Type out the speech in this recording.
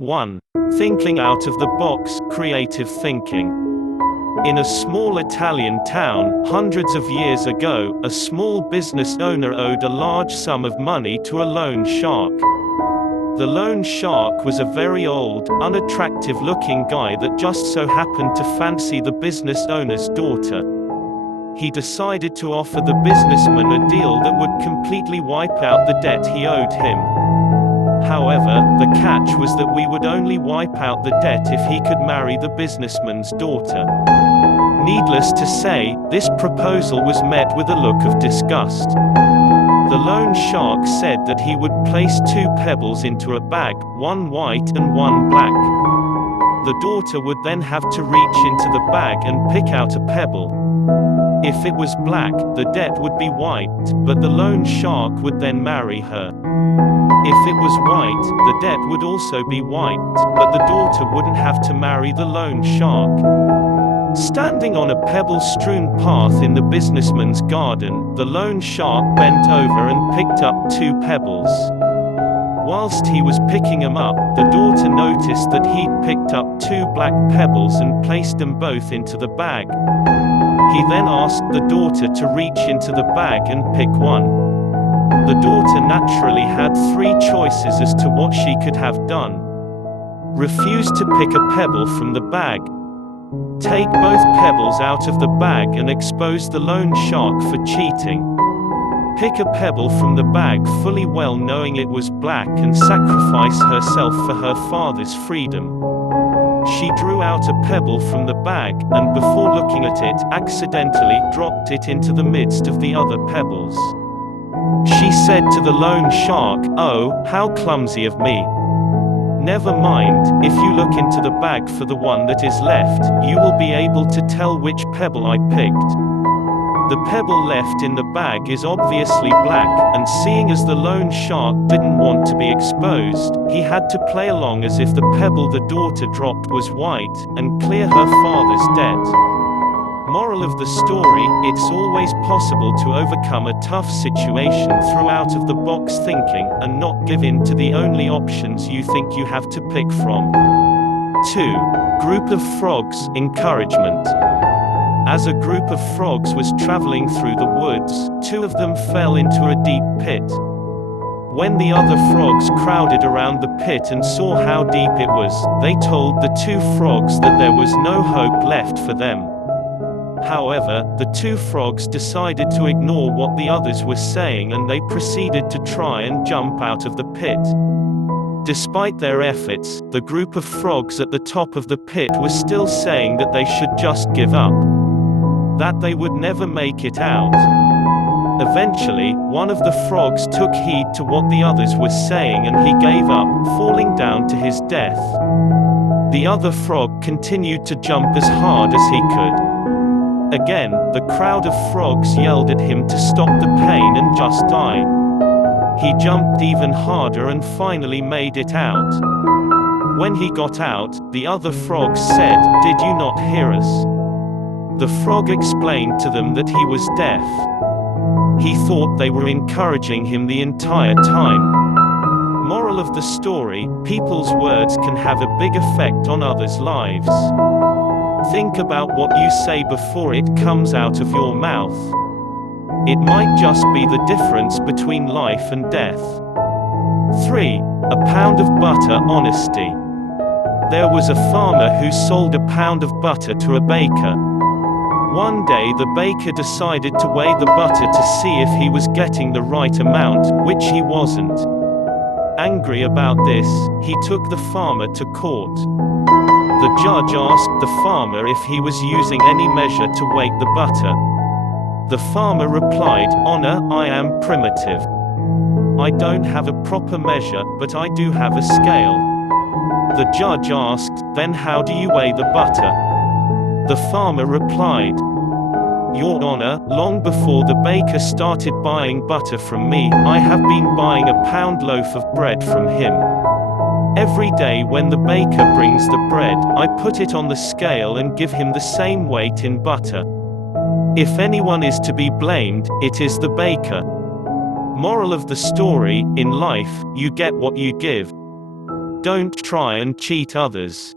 1. Thinking out of the box, creative thinking. In a small Italian town, hundreds of years ago, a small business owner owed a large sum of money to a loan shark. The loan shark was a very old, unattractive-looking guy that just so happened to fancy the business owner's daughter. He decided to offer the businessman a deal that would completely wipe out the debt he owed him. However, the catch was that we would only wipe out the debt if he could marry the businessman's daughter. Needless to say, this proposal was met with a look of disgust. The loan shark said that he would place 2 pebbles into a bag, one white and one black. The daughter would then have to reach into the bag and pick out a pebble. If it was black, the debt would be wiped, but the loan shark would then marry her. If it was white, the debt would also be wiped, but the daughter wouldn't have to marry the loan shark. Standing on a pebble-strewn path in the businessman's garden, the loan shark bent over and picked up 2 pebbles. Whilst he was picking them up, the daughter noticed that he'd picked up 2 black pebbles and placed them both into the bag. He then asked the daughter to reach into the bag and pick one. The daughter naturally had 3 choices as to what she could have done. Refuse to pick a pebble from the bag. Take both pebbles out of the bag and expose the loan shark for cheating. Pick a pebble from the bag fully well knowing it was black and sacrifice herself for her father's freedom. She drew out a pebble from the bag, and before looking at it, accidentally dropped it into the midst of the other pebbles. She said to the loan shark, "Oh, how clumsy of me. Never mind, if you look into the bag for the one that is left, you will be able to tell which pebble I picked." The pebble left in the bag is obviously black, and seeing as the loan shark didn't want to be exposed, he had to play along as if the pebble the daughter dropped was white, and clear her father's debt. Moral of the story, it's always possible to overcome a tough situation through out-of-the-box thinking, and not give in to the only options you think you have to pick from. 2. Group of frogs, encouragement. As a group of frogs was traveling through the woods, 2 of them fell into a deep pit. When the other frogs crowded around the pit and saw how deep it was, they told the 2 frogs that there was no hope left for them. However, the 2 frogs decided to ignore what the others were saying and they proceeded to try and jump out of the pit. Despite their efforts, the group of frogs at the top of the pit was still saying that they should just give up. That they would never make it out. Eventually, one of the frogs took heed to what the others were saying and he gave up, falling down to his death. The other frog continued to jump as hard as he could. Again, the crowd of frogs yelled at him to stop the pain and just die. He jumped even harder and finally made it out. When he got out, the other frogs said, "Did you not hear us?" The frog explained to them that he was deaf. He thought they were encouraging him the entire time. Moral of the story, people's words can have a big effect on others' lives. Think about what you say before it comes out of your mouth. It might just be the difference between life and death. 3. A pound of butter, honesty. There was a farmer who sold a pound of butter to a baker. One day the baker decided to weigh the butter to see if he was getting the right amount, which he wasn't. Angry about this, he took the farmer to court. The judge asked the farmer if he was using any measure to weight the butter. The farmer replied, "Honor, I am primitive. I don't have a proper measure, but I do have a scale." The judge asked, "Then how do you weigh the butter?" The farmer replied, "Your Honor, long before the baker started buying butter from me, I have been buying a pound loaf of bread from him. Every day when the baker brings the bread, I put it on the scale and give him the same weight in butter. If anyone is to be blamed, it is the baker." Moral of the story, in life, you get what you give. Don't try and cheat others.